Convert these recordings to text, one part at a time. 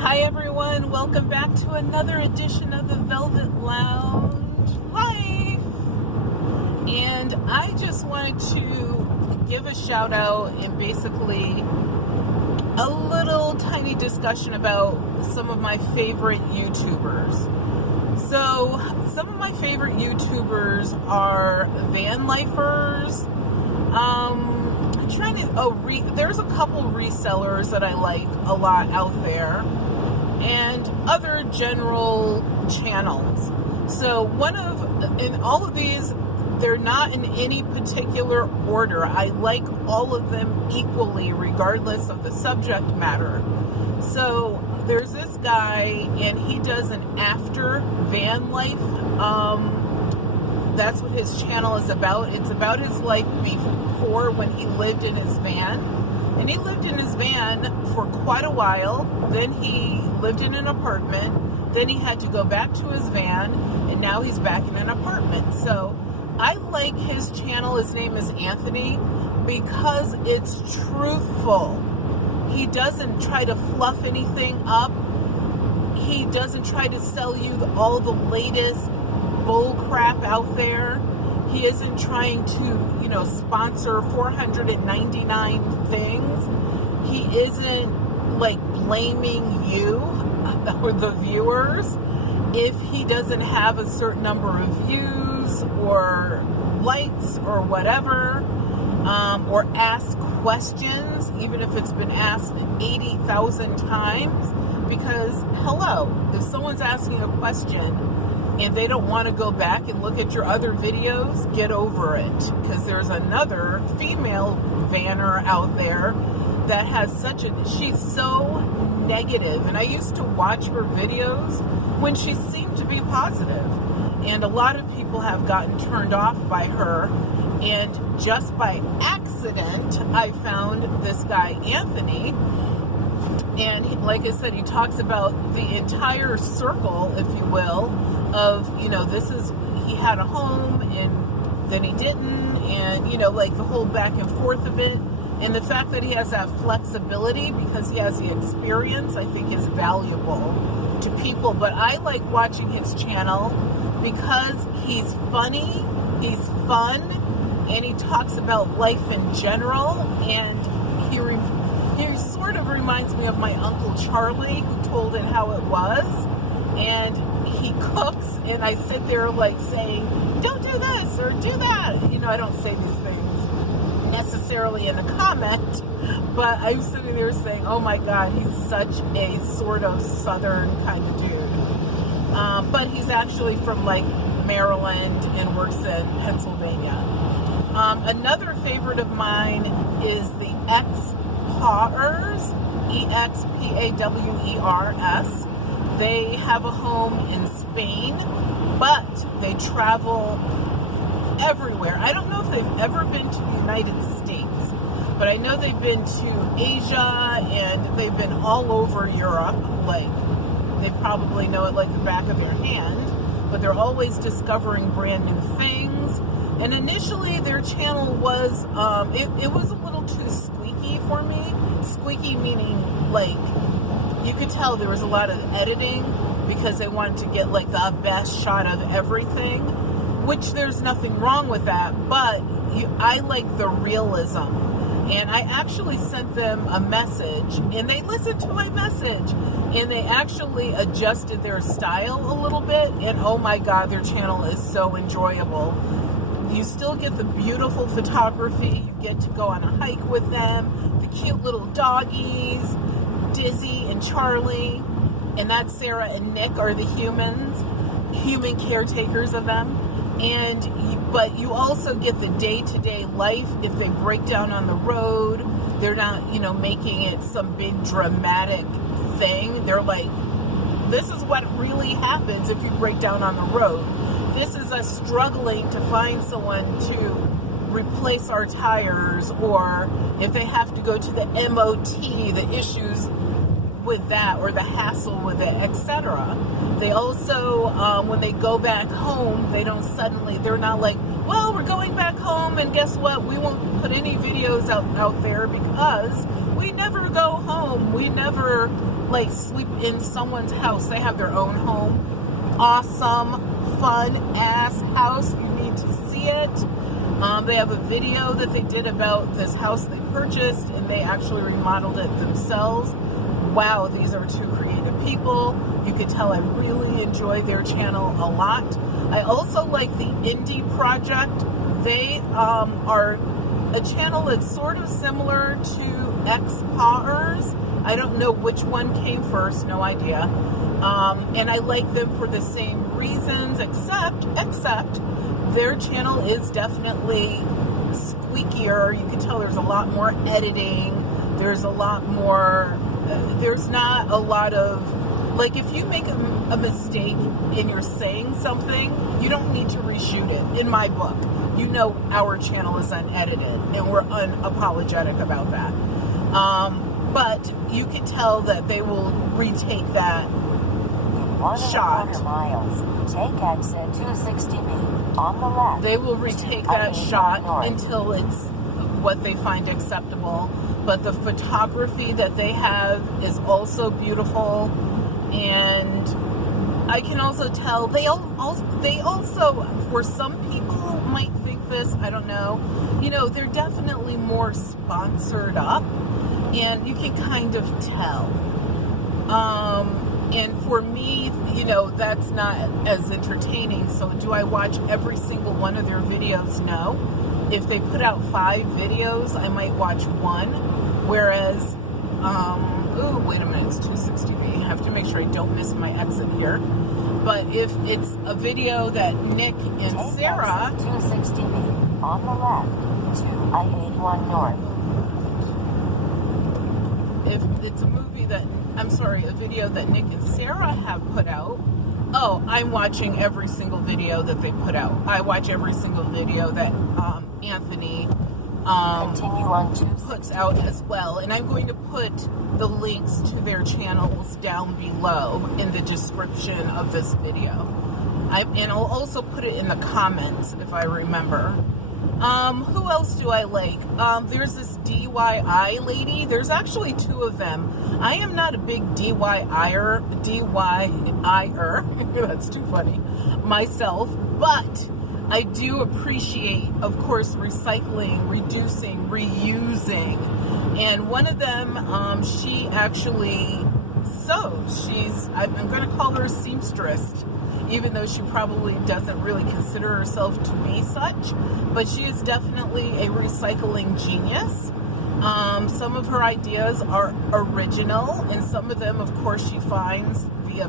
Hi everyone, welcome back to another edition of the Velvet Lounge Life. And I just wanted to give a shout out and basically a little tiny discussion about some of my favorite YouTubers. So some of my favorite YouTubers are van lifers. I'm trying to, there's a couple resellers that I like a lot out there, and other general channels. So in all of these, they're not in any particular order. I like all of them equally, regardless of the subject matter. So there's this guy, and he does an after van life. That's what his channel is about. It's about his life before, when he lived in his van. And he lived in his van for quite a while. Then he lived in an apartment. Then he had to go back to his van, and now he's back in an apartment. So I like his channel. His name is Anthony, because it's truthful. He doesn't try to fluff anything up. He doesn't try to sell you all the latest bull crap out there. He isn't trying to, sponsor 499 things. He isn't like blaming you or the viewers if he doesn't have a certain number of views or likes or whatever, or ask questions, even if it's been asked 80,000 times. Because, hello, if someone's asking a question and they don't want to go back and look at your other videos, get over it. Because there's another female vanner out there that has she's so negative. And I used to watch her videos when she seemed to be positive. And a lot of people have gotten turned off by her. And just by accident, I found this guy, Anthony. And like I said, he talks about the entire circle, if you will, of, he had a home and then he didn't, and, like the whole back and forth of it. And the fact that he has that flexibility because he has the experience, I think is valuable to people. But I like watching his channel because he's funny, he's fun, and he talks about life in general, and he sort of reminds me of my Uncle Charlie, who told it how it was. And he cooks, and I sit there like saying, don't do this or do that. I don't say these things necessarily in a comment, but I'm sitting there saying, oh my God, he's such a sort of southern kind of dude. But he's actually from like Maryland and works in Pennsylvania. Another favorite of mine is the ExPawers, ExPawers. They have a home in Spain, but they travel everywhere. I don't know if they've ever been to the United States, but I know they've been to Asia, and they've been all over Europe. Like, they probably know it like the back of their hand, but they're always discovering brand new things. And initially their channel was, it was a little too squeaky for me. Squeaky meaning like, you could tell there was a lot of editing because they wanted to get like the best shot of everything, which there's nothing wrong with that, but I like the realism. And I actually sent them a message, and they listened to my message, and they actually adjusted their style a little bit, and oh my God, their channel is so enjoyable. You still get the beautiful photography, you get to go on a hike with them, the cute little doggies, Dizzy and Charlie, and that's Sarah and Nick are the human caretakers of them. But you also get the day-to-day life. If they break down on the road, they're not, making it some big dramatic thing. They're like, this is what really happens if you break down on the road. This is us struggling to find someone to replace our tires, or if they have to go to the MOT, the issues with that or the hassle with it, etc. They also, when they go back home, they're not like, well, we're going back home and guess what? We won't put any videos out there because we never go home. We never like sleep in someone's house. They have their own home. Awesome, fun ass house. You need to see it. They have a video that they did about this house they purchased, and they actually remodeled it themselves. Wow, these are two creative people. You could tell I really enjoy their channel a lot. I also like the Indie Project. They are a channel that's sort of similar to ExPawers. I don't know which one came first, no idea. And I like them for the same reasons, except their channel is definitely squeakier. You can tell there's a lot more editing. There's a lot more, there's not a lot of, like if you make a mistake and you're saying something, you don't need to reshoot it. In my book, you know our channel is unedited and we're unapologetic about that. But you can tell that they will retake that shot. Miles, take exit 260B on the left. They will retake that shot until it's what they find acceptable. But the photography that they have is also beautiful, and I can also tell they also for some people might think this, I don't know, you know, they're definitely more sponsored up, and you can kind of tell. And for me, you know, that's not as entertaining. So do I watch every single one of their videos? No. If they put out 5 videos, I might watch one. Whereas, oh, wait a minute, it's 260B. I have to make sure I don't miss my exit here. But if it's a video that Nick and Sarah... 260B on the left to I-81 North. If it's a movie that... I'm sorry, a video that Nick and Sarah have put out, oh, I'm watching every single video that they put out. I watch every single video that Anthony puts out as well. And I'm going to put the links to their channels down below in the description of this video. And I'll also put it in the comments if I remember. Who else do I like? There's this DIY lady. There's actually 2 of them. I am not a big DIYer, that's too funny, myself, but I do appreciate, of course, recycling, reducing, reusing. And one of them, she actually sews. I'm going to call her a seamstress, even though she probably doesn't really consider herself to be such, but she is definitely a recycling genius. Some of her ideas are original, and some of them, of course, she finds via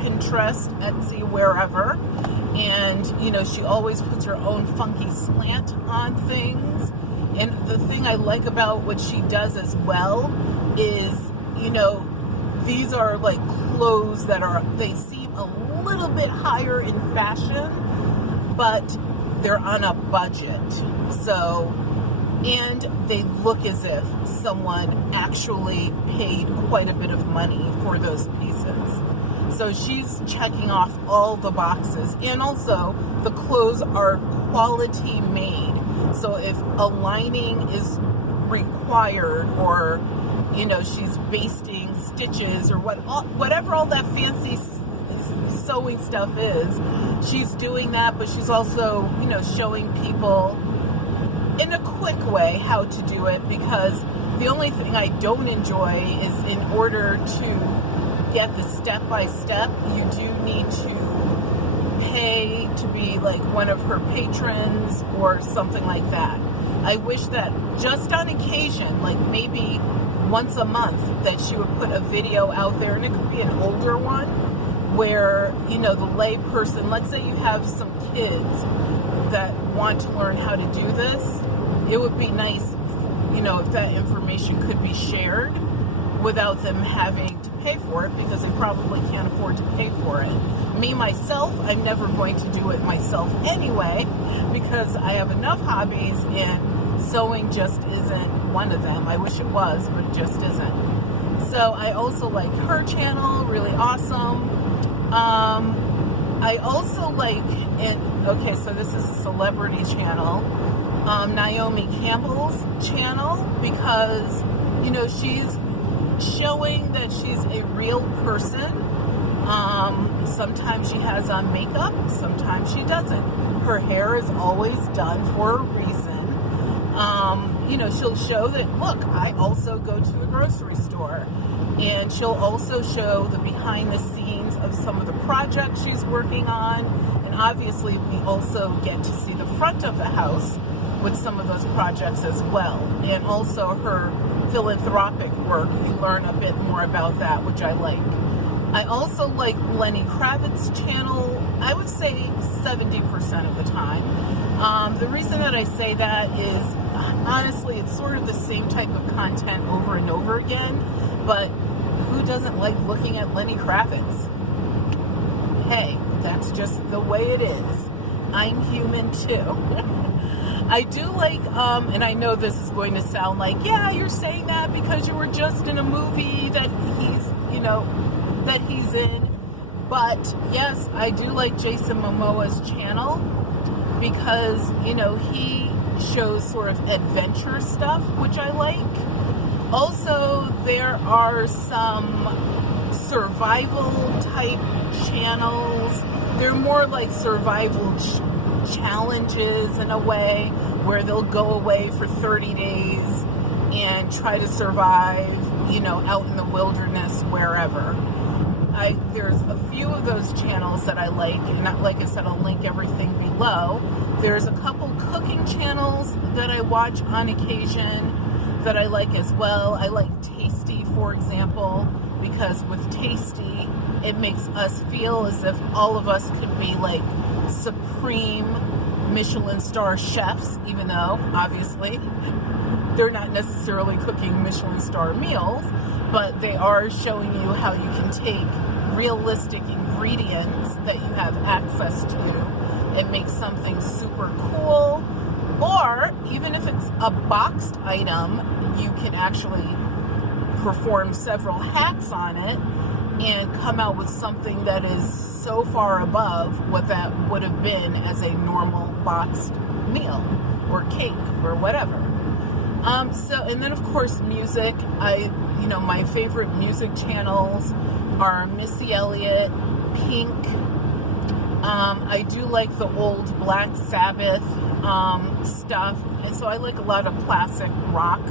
Pinterest, Etsy, wherever. And, you know, she always puts her own funky slant on things. And the thing I like about what she does as well is, you know, these are like clothes that they seem a little bit higher in fashion, but they're on a budget. So, and they look as if someone actually paid quite a bit of money for those pieces. So she's checking off all the boxes. And also, the clothes are quality made. So if a lining is required, or, you know, she's basting stitches or whatever all that fancy sewing stuff is, she's doing that, but she's also, you know, showing people in a quick way how to do it, because the only thing I don't enjoy is, in order to get the step-by-step, you do need to pay to be like one of her patrons or something like that. I wish that just on occasion, like maybe once a month, that she would put a video out there, and it could be an older one, where, you know, the lay person, let's say you have some kids that want to learn how to do this, it would be nice, you know, if that information could be shared without them having to pay for it, because they probably can't afford to pay for it. Me, myself, I'm never going to do it myself anyway, because I have enough hobbies, and sewing just isn't one of them. I wish it was, but it just isn't. So I also like her channel, really awesome. I also like, okay, so this is a celebrity channel, Naomi Campbell's channel, because you know, she's showing that she's a real person. Sometimes she has on makeup, sometimes she doesn't. Her hair is always done for a reason. You know, she'll show that, look, I also go to a grocery store. And she'll also show the behind the scenes of some of the projects she's working on. And obviously, we also get to see the front of the house with some of those projects as well. And also her philanthropic work. You learn a bit more about that, which I like. I also like Lenny Kravitz's channel, I would say 70% of the time. The reason that I say that is, honestly, it's sort of the same type of content over and over again, but who doesn't like looking at Lenny Kravitz? Hey, that's just the way it is. I'm human too. I do like, and I know this is going to sound like, yeah, you're saying that because you were just in a movie that he's, you know, that he's in. But yes, I do like Jason Momoa's channel because, you know, he shows sort of adventure stuff, which I like. Also, there are some survival type channels. They're more like survival challenges in a way, where they'll go away for 30 days and try to survive, you know, out in the wilderness, wherever. There's a few of those channels that I like, and like I said, I'll link everything below. There's a couple cooking channels that I watch on occasion that I like as well. I like Tasty, for example, because with Tasty, it makes us feel as if all of us could be like supreme Michelin star chefs, even though obviously they're not necessarily cooking Michelin star meals, but they are showing you how you can take realistic ingredients that you have access to and make something super cool. Or even if it's a boxed item, you can actually perform several hacks on it and come out with something that is so far above what that would have been as a normal boxed meal or cake or whatever. And then of course music. My favorite music channels are Missy Elliott, Pink. I do like the old Black Sabbath stuff, and so I like a lot of classic rock.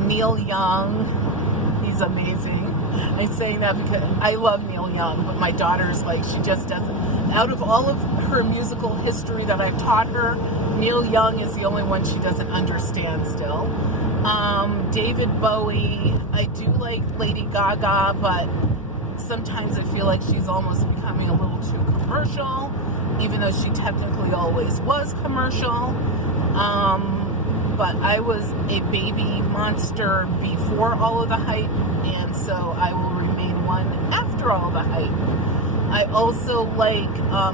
Neil Young, he's amazing. I'm saying that because I love Neil Young, but my daughter's like, she just doesn't. Out of all of her musical history that I've taught her, Neil Young is the only one she doesn't understand still. David Bowie, I do like Lady Gaga, but sometimes I feel like she's almost becoming a little too commercial, even though she technically always was commercial. But I was a baby monster before all of the hype, and so I will remain one after all the hype. I also like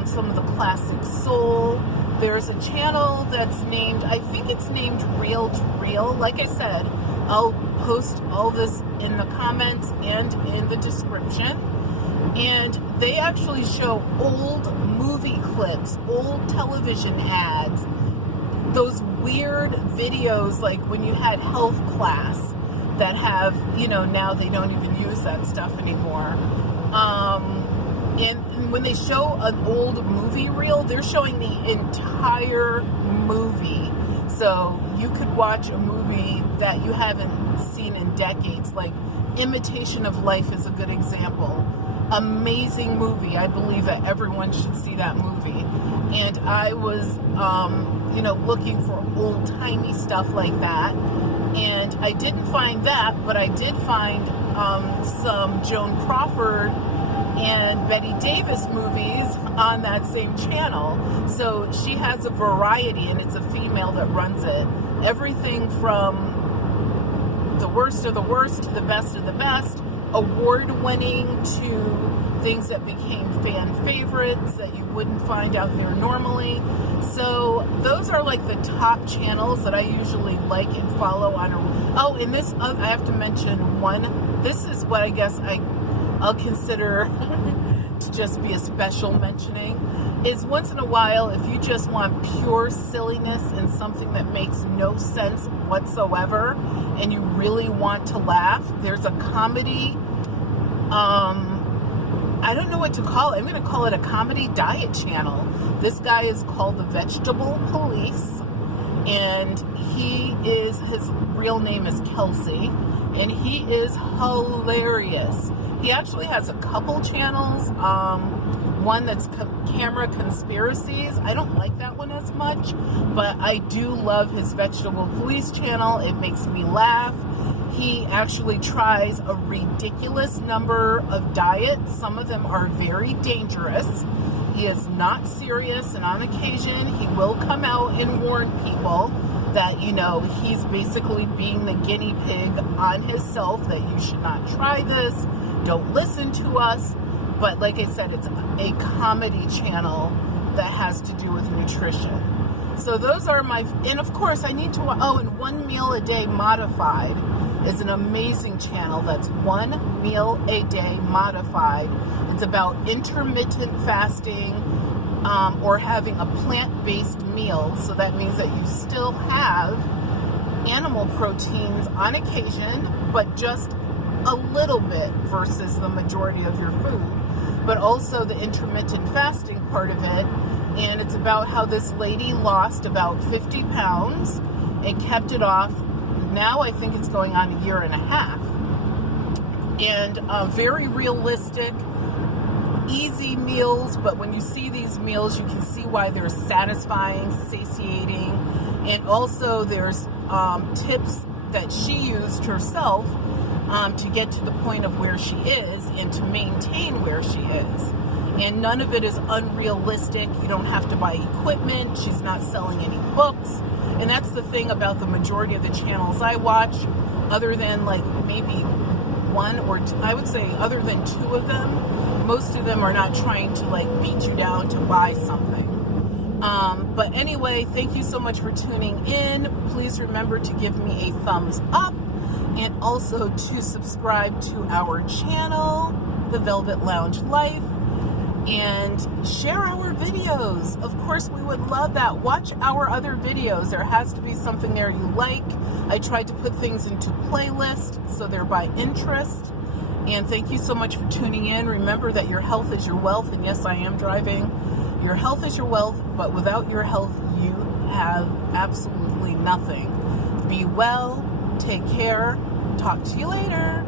some of the classic soul. There's a channel that's named, I think it's named Reel to Reel. Like I said, I'll post all this in the comments and in the description. And they actually show old movie clips, old television ads, those weird videos like when you had health class that have, now they don't even use that stuff anymore. And when they show an old movie reel, they're showing the entire movie. So you could watch a movie that you haven't seen in decades, like Imitation of Life is a good example. Amazing movie. I believe that everyone should see that movie. And I was, looking for old-timey stuff like that. And I didn't find that, but I did find some Joan Crawford and Betty Davis movies on that same channel. So she has a variety, and it's a female that runs it. Everything from the worst of the worst to the best of the best, award-winning to things that became fan favorites that you wouldn't find out here normally. So those are like the top channels that I usually like and follow on. And this, I have to mention one. This is what I guess I'll consider to just be a special mentioning is once in a while, if you just want pure silliness and something that makes no sense whatsoever, and you really want to laugh, there's a comedy, I don't know what to call it. I'm going to call it a comedy diet channel. This guy is called the Vegetable Police, and his real name is Kelsey, and he is hilarious. He actually has a couple channels, one that's Camera Conspiracies. I don't like that one as much, but I do love his Vegetable Police channel. It makes me laugh. He actually tries a ridiculous number of diets. Some of them are very dangerous. He is not serious, and on occasion he will come out and warn people that, you know, he's basically being the guinea pig on himself, that you should not try this, don't listen to us. But like I said, it's a comedy channel that has to do with nutrition. So those are my, and of course I need to, and 1 Meal a Day Modified is an amazing channel. That's 1 Meal a Day Modified. It's about intermittent fasting, or having a plant-based meal. So that means that you still have animal proteins on occasion, but just a little bit versus the majority of your food. But also the intermittent fasting part of it. And it's about how this lady lost about 50 pounds and kept it off. Now I think it's going on 1.5 years. And very realistic, easy meals. But when you see these meals, you can see why they're satisfying, satiating. And also there's tips that she used herself to get to the point of where she is and to maintain where she is. And none of it is unrealistic. You don't have to buy equipment. She's not selling any books. And that's the thing about the majority of the channels I watch, other than like maybe one or two, I would say other than 2 of them, most of them are not trying to like beat you down to buy something. But anyway, thank you so much for tuning in. Please remember to give me a thumbs up, and also to subscribe to our channel, The Velvet Lounge Life, and share our videos. Of course, we would love that. Watch our other videos. There has to be something there you like. I tried to put things into playlists, so they're by interest. And thank you so much for tuning in. Remember that your health is your wealth, and yes, I am driving. Your health is your wealth, but without your health, you have absolutely nothing. Be well, take care, talk to you later.